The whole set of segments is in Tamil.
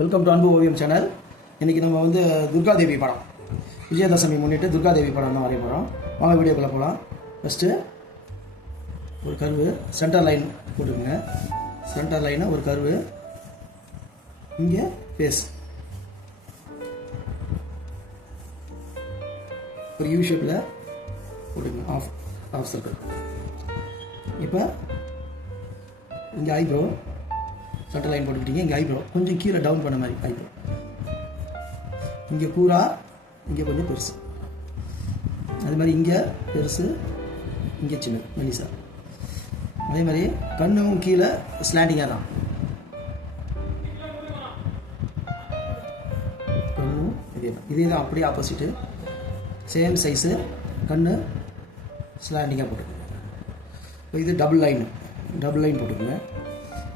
வெல்கம் டு அன்பு ஓவியம் சேனல். இன்றைக்கி நம்ம வந்து துர்காதேவி படம், விஜயதசமி முன்னிட்டு துர்காதேவி படம் தான் வரைய போகிறோம். வாங்க வீடியோக்குள்ளே போகலாம். ஃபஸ்ட்டு ஒரு கர்வு சென்டர் லைன் போட்டுக்கோங்க. சென்டர் லைனை ஒரு கர்வு, இங்கே ஃபேஸ் ஒரு யூ ஷேப்பில் போட்டுக்கோங்க. Half circle. இப்போ இங்கே ஐப்ரோ சென்டர் லைன் போட்டுக்கிட்டீங்க. இங்கே ஐப்ரோ கொஞ்சம் கீழே டவுன் பண்ண மாதிரி ஐப்ரோ. இங்கே கூரா, இங்கே கொஞ்சம் பெருசு. அது மாதிரி இங்கே பெருசு, இங்கே சின்ன மெலிசா. அதே மாதிரி கண்ணும் கீழே ஸ்லாண்டிங்காக தான். கண்ணும் இதே தான் அப்படியே ஆப்போசிட்டு. சேம் சைஸு, கண்ணு ஸ்லாண்டிங்காக போட்டுக்கோங்க. இப்போ இது டபுள் லைன் போட்டுக்கோங்க.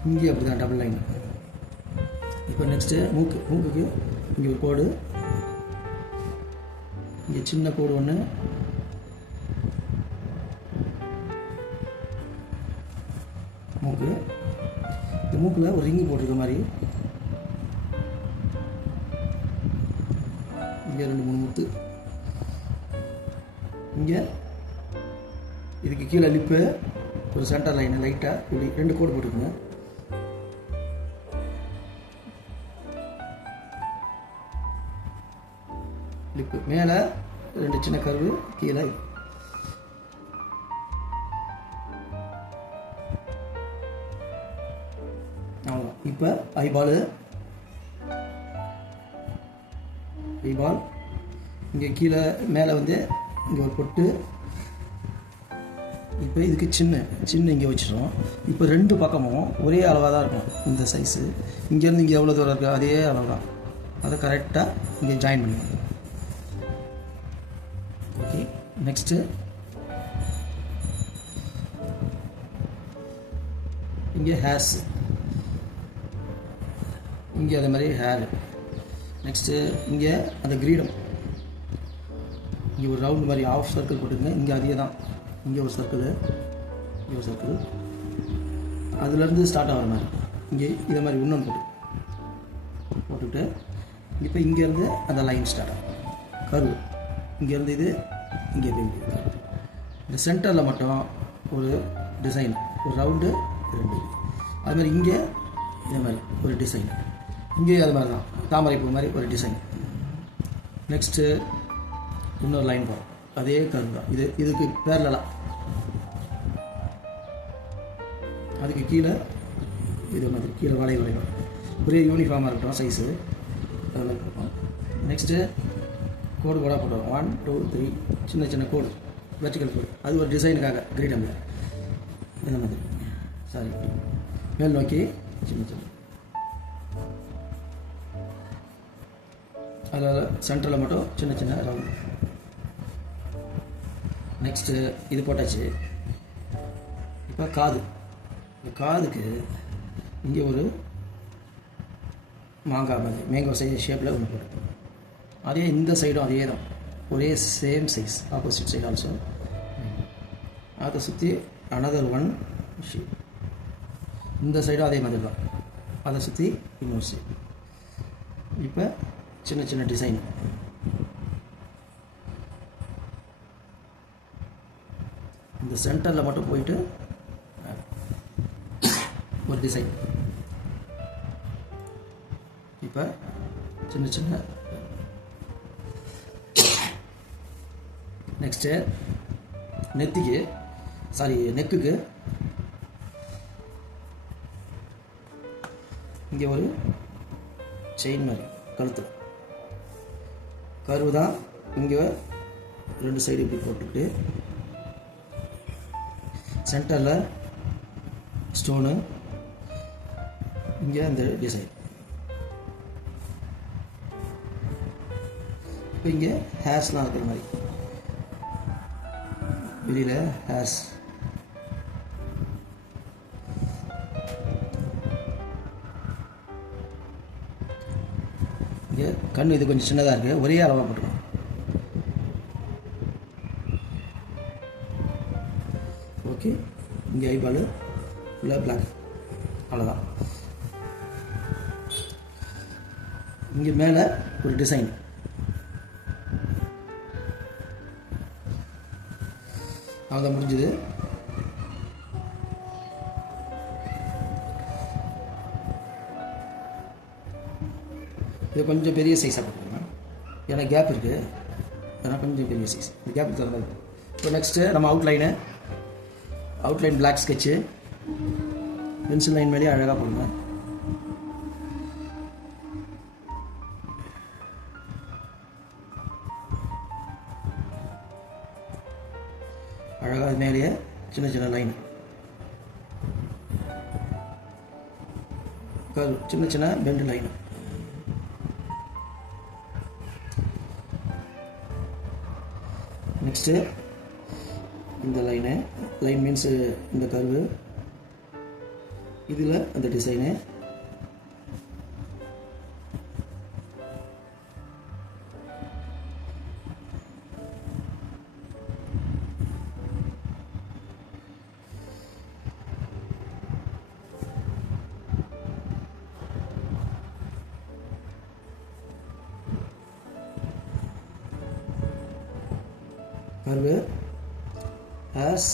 இங்கே அப்படி தான் டபுள் லைன். இப்போ நெக்ஸ்ட்டு மூக்குக்கு இங்கே ஒரு கோடு, இங்கே சின்ன கோடு ஒன்று, மூக்கு. இந்த மூக்கில் ஒரு ரிங்கு போட்டிருக்க மாதிரி இங்கே 2-3 முத்து. இங்கே இதுக்கு கீழே லிப்பு ஒரு சென்டர் லைன் லைட்டாக இப்படி 2 கோடு போட்டுக்கோங்க. லிப்பு மேலே 2 சின்ன கர்வு, கீழே அவ்வளோதான். இப்போ ஐபால் இங்கே கீழே மேலே வந்து இங்கே ஒரு பொட்டு. இப்போ இதுக்கு சின்ன இங்கே வச்சிடும். இப்போ 2 பக்கமும் ஒரே அளவாக தான் இருக்கும். இந்த சைஸு இங்கேருந்து இங்கே எவ்வளோ தூரம் இருக்குது அதே அளவு தான். அதை கரெக்டாக இங்கே ஜாயின் பண்ணிக்கணும். ஓகே, நெக்ஸ்ட்டு இங்கே ஹேர்ஸ், இங்கே அதே மாதிரி ஹேர். நெக்ஸ்ட்டு இங்கே அந்த கிரீடம், இங்கே ஒரு ரவுண்ட் மாதிரி ஆஃப் சர்க்கிள் போட்டுக்கங்க. இங்கே அதே தான். இங்கே ஒரு சர்க்கிள், இங்கே ஒரு சர்க்கிள், அதுலேருந்து ஸ்டார்ட் ஆகிற மாதிரி இங்கே இதை மாதிரி இன்னொன்று போட்டுக்கிட்டு இப்போ இங்கேருந்து அந்த லைன் ஸ்டார்ட் ஆகும். கர்வு இங்கேருந்து இது இங்கே இந்த சென்டரில் மட்டும் ஒரு டிசைன், ஒரு ரவுண்டு 2. அது மாதிரி இங்கே இதே மாதிரி ஒரு டிசைன், இங்கே அது மாதிரி தான் தாமரை பூ மாதிரி ஒரு டிசைன். நெக்ஸ்ட்டு இன்னொரு லைன் போகும். அதே கர்வு தான். இதுக்கு பேரலாக அதுக்கு கீழே இது மாதிரி கீழே வளைவு ஒரே யூனிஃபார்மாக இருக்கட்டும் சைஸு. அதில் இருக்கும். நெக்ஸ்ட்டு கோடு போட்டுருவோம். 1 2 3 சின்ன கோடு, வெர்டிக்கல் கோடு. அது ஒரு டிசைனுக்காக கிரீடமில் இந்த மாதிரி சாரி மேல் நோக்கி சின்ன அதில் சென்டரில் மட்டும் சின்ன ரவுண்ட். நெக்ஸ்ட்டு இது போட்டாச்சு. இப்போ காதுக்கு இங்கே ஒரு மாங்காய் மாதிரி மேங்கோ சைஸ் ஷேப்பில் ஒன்று போட்டு, அதே இந்த சைடும் அதே தான், ஒரே same size, opposite side also. அதை சுற்றி அனதர் 1 ஷேப். இந்த சைடும் அதே மாதிரி தான், அதை சுற்றி இன்னொரு ஷேப். இப்போ சின்ன டிசைன். இந்த சென்டரில் மட்டும் போயிட்டு ஒரு டிசைன். இப்போ சின்ன நெக்ஸ்ட்டு நெக்குக்கு இங்கே ஒரு செயின் மாதிரி கழுத்து கர்வு தான். இங்கே 2 சைடு இப்படி போட்டுக்கிட்டு சென்டரில் ஸ்டோனு, இங்கே அந்த டிசைன். இப்போ இங்கே ஹேர்ஸ்லாம் இருக்கிற மாதிரி வெளியில் ஹேர்ஸ். இங்கே கண் இது கொஞ்சம் சின்னதாக இருக்குது, ஒரே அளவாக போட்டுக்கணும். ஓகே, இங்கே ஐபால் ஃபுல்லாக பிளாக், அவ்வளோதான். இங்கே மேலே ஒரு டிசைன். அவ்வளோதான், முடிஞ்சுது. இது கொஞ்சம் பெரிய சைஸாக போட்டுருங்க, ஏன்னா கேப் இருக்குது, ஏன்னா கொஞ்சம் பெரிய சைஸ், இந்த கேப் தகுந்த மாதிரி. இப்போ நெக்ஸ்ட்டு நம்ம outline black sketch pencil line மேலேயே அழகாக போடுங்க. அழகாக மேலேயே சின்ன சின்ன லைன், சின்ன சின்ன பெண்டு லைன். நெக்ஸ்ட்டு இந்த லைன் மீன்ஸு இந்த கர்வு, இதில் அந்த டிசைனு. கர்வு as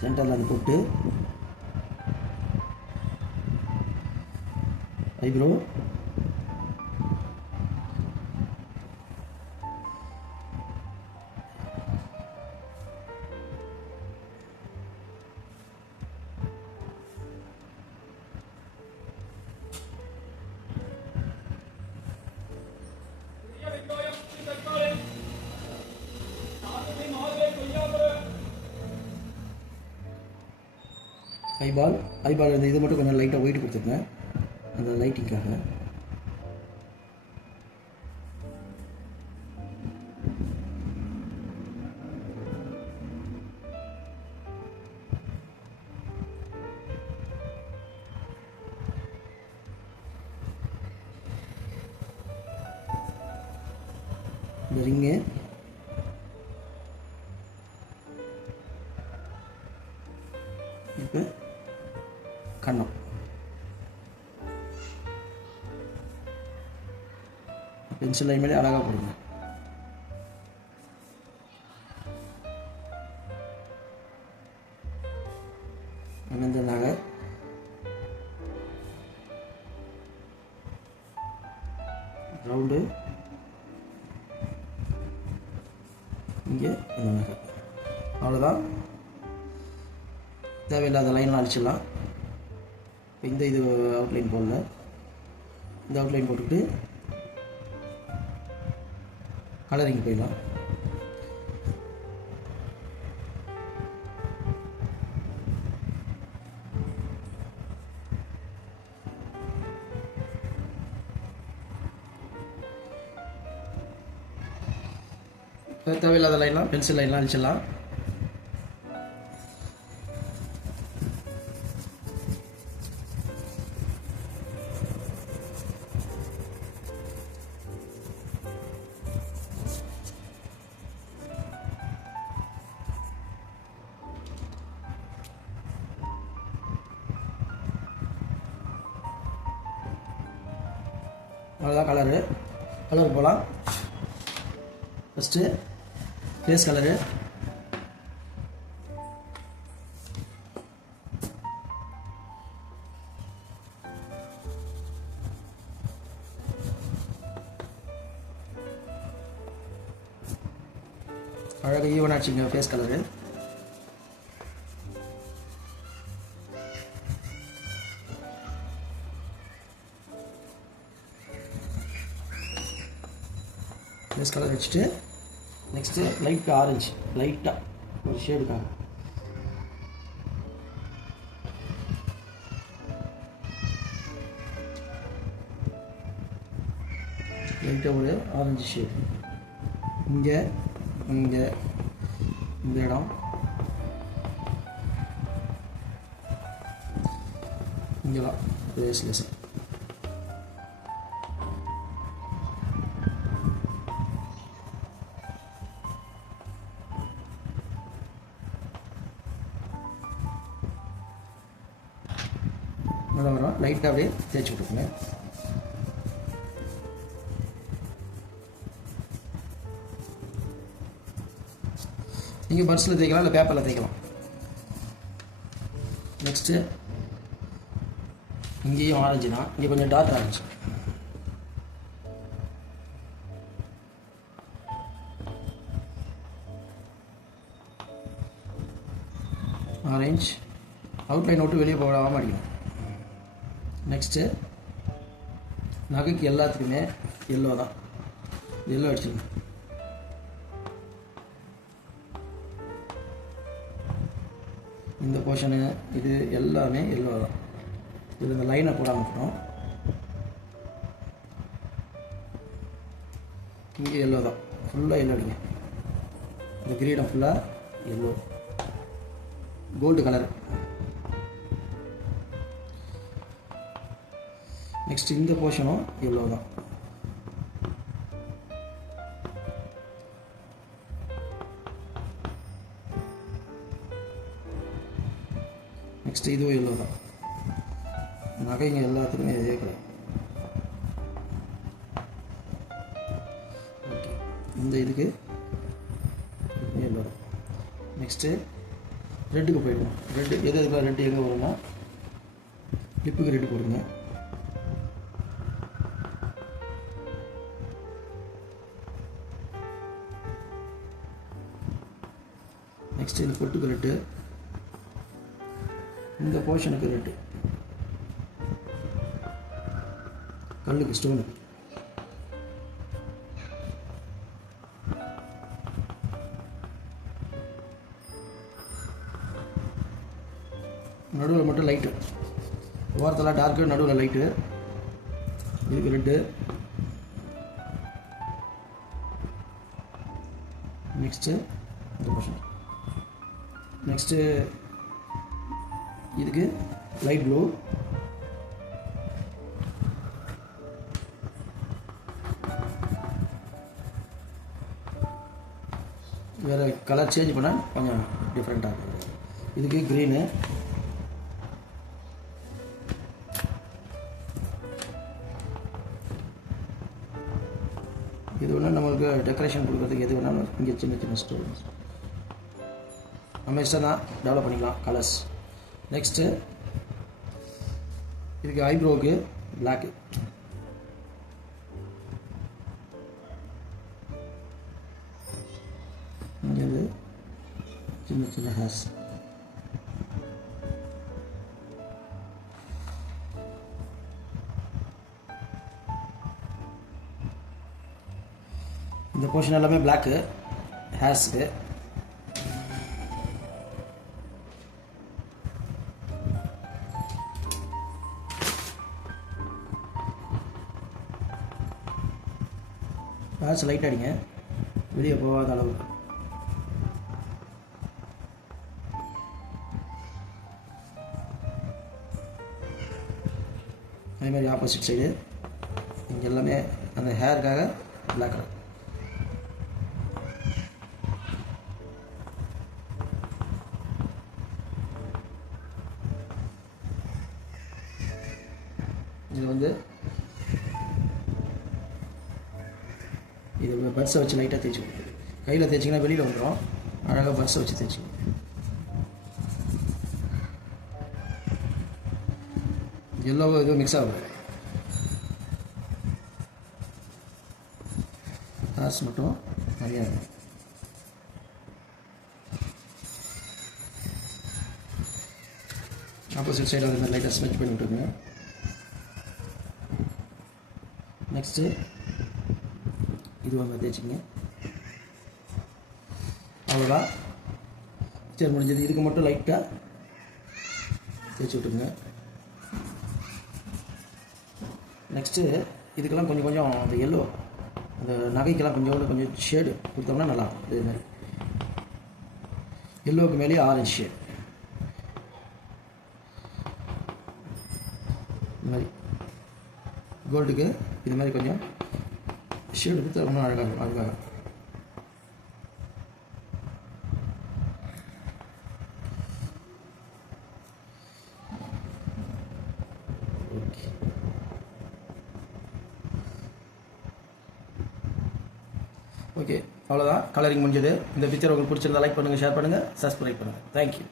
சென்டரில் அது போட்டு ஐப்ரோ, ஐபால் இந்த இது மட்டும் கொஞ்சம் லைட்டாக ஒயிட் கொடுத்துருங்க, அந்த லைட்டிங்காக. இந்த ரிங்கு, இப்போ கண்ணம், பென்சில் லைன் மேலே அழகாக போடுங்க. அந்த நகை, ரவுண்டு, இங்கே இந்த நகை. அவ்வளோதான். தேவையில்லாத லைன்லாம் அடிச்சிடலாம். இந்த இது அவுட்லைன் போடல, இந்த அவுட்லைன் போட்டுட்டு கலரிங் போயிடலாம். தேவையில்லாத லைன்லாம் பென்சில் லைன்லாம் அடிச்சிடலாம். அவ்வளோதான். கலரு போகலாம். ஃபஸ்ட்டு ஃபேஸ் கலரு, அழகாக ஈவனாக வச்சுங்க ஃபேஸ் கலரு. ஃபேஸ் கலர் வச்சுட்டு நெக்ஸ்ட்டு லைட் ஆரஞ்சு, லைட்டாக ஒரு ஷேடுக்காக லைட்டாக ஒரு ஆரஞ்சு ஷேடு. இங்கே இந்த இடம், இங்கெல்லாம் ஃபேஸ் லெசன். நல்லா வரும். லைட்டாக அப்படியே தேய்ச்சி விட்டுருக்குங்க. நீங்கள் பர்ஸில் தேய்க்கலாம், இல்லை பேப்பரில் தேய்க்கலாம். நெக்ஸ்ட்டு இங்கேயும் ஆரஞ்சு தான். இங்கே கொஞ்சம் டார்க் ஆரஞ்சு. ஆரஞ்சு அவுட்லைன் விட்டு வெளியே போகாமல் அடிக்கணும். நெக்ஸ்ட்டு நகைக்கு எல்லாத்துக்குமே எல்லோ தான். எல்லோ அடிச்சிடணும். இந்த போர்ஷனு இது எல்லாமே எல்லோ தான். இது இந்த லைனை போடாமல் இருக்கணும். இங்கே எல்லோ தான். ஃபுல்லாக எல்லோ அடிங்க. இந்த கிரீடம் ஃபுல்லாக எல்லோ, கோல்டு கலர். நெக்ஸ்ட் இந்த போர்ஷனும் எல்லோ தான். நெக்ஸ்ட் இதுவும் எல்லோ தான். நகைங்க எல்லாத்துக்குமே இதே கலர். ஓகே, இந்த இதுக்கு எல்லோ தான். நெக்ஸ்ட்டு ரெட்டுக்கு போயிடணும். ரெட்டு எது எதுக்குலாம் ரெட்டு எங்கே வரும்னா லிப்புக்கு ரெட்டு போடுங்க. நெக்ஸ்ட் இந்த பொட்டுக்கு ரெட்டு, இந்த போர்ஷனுக்கு ரெட்டு, கல்லுக்கு ஸ்டோனு, நடுவில் மட்டும் லைட்டு, ஓரத்தில் டார்க்கு, நடுவில் லைட்டு. இதுக்கு ரெட்டு. நெக்ஸ்ட்டு இந்த போர்ஷன். நெக்ஸ்ட்டு இதுக்கு லைட் ப்ளூ. வேறு கலர் சேஞ்ச் பண்ணால் கொஞ்சம் டிஃப்ரெண்ட்டாக இருக்கும். இதுக்கு க்ரீனு. இது வேணால் நம்மளுக்கு டெக்கரேஷன் கொடுக்குறதுக்கு எது வேணாலும் இங்கே சின்ன சின்ன ஸ்டோன்ஸ் நம்ம இஷ்டம் தான் டெவலப் பண்ணிக்கலாம் கலர்ஸ். நெக்ஸ்ட்டு இதுக்கு ஐப்ரோவுக்கு பிளாக்கு. இது சின்ன சின்ன ஹேர்ஸ். இந்த போர்ஷன் எல்லாமே பிளாக்கு ஹேர்ஸுக்கு. ஹேர்ஸ் லைட் அடிங்க, வெளியே போகாத அளவுக்கு. அதே மாதிரி ஆப்போசிட் சைடு இங்கே எல்லாமே அந்த ஹேருக்காக பிளாக் கலர். இது வந்து இது பட்ஸை வச்சு லைட்டாக தேய்ச்சி கொடுக்குது. கையில் தேய்ச்சிங்கன்னா வெளியில் வந்துடும். அழகாக பட்ஸை வச்சு தேய்ச்சிக்கணும். எல்லோவோ எதுவும் மிக்ஸ் ஆகும். ஹேர்ஸ் மட்டும் நிறையா இருக்கும். ஆப்போசிட் சைடில் வந்து லைட்டாக ஸ்மெச் பண்ணி விட்டுருங்க. நெக்ஸ்ட்டு இது வந்து தேய்ச்சிங்க. அவ்வளோதான், சரி முடிஞ்சது. இதுக்கு மட்டும் லைட்டாக தேய்ச்சி விட்டுருங்க. நெக்ஸ்ட்டு இதுக்கெல்லாம் கொஞ்சம் கொஞ்சம் அந்த எல்லோ, அந்த நகைக்கெல்லாம் கொஞ்சம் ஷேடு கொடுத்தோம்னா நல்லாயிருக்கும். இது மாதிரி எல்லோவுக்கு மேலேயே ஆரஞ்சு ஷேட், இது மாதிரி கோல்டுக்கு இது மாதிரி கொஞ்சம் ஷேடு கொடுத்து ரொம்ப அழகாக இருக்கும். அதுக்காக ஓகே, அவ்வளோதான். கலரிங் முடிஞ்சது. இந்த பிக்சர் உங்களுக்கு பிடிச்சிருந்தா லைக் பண்ணுங்கள், ஷேர் பண்ணுங்கள், சப்ஸ்கிரைப் பண்ணுங்கள். தேங்க்யூ.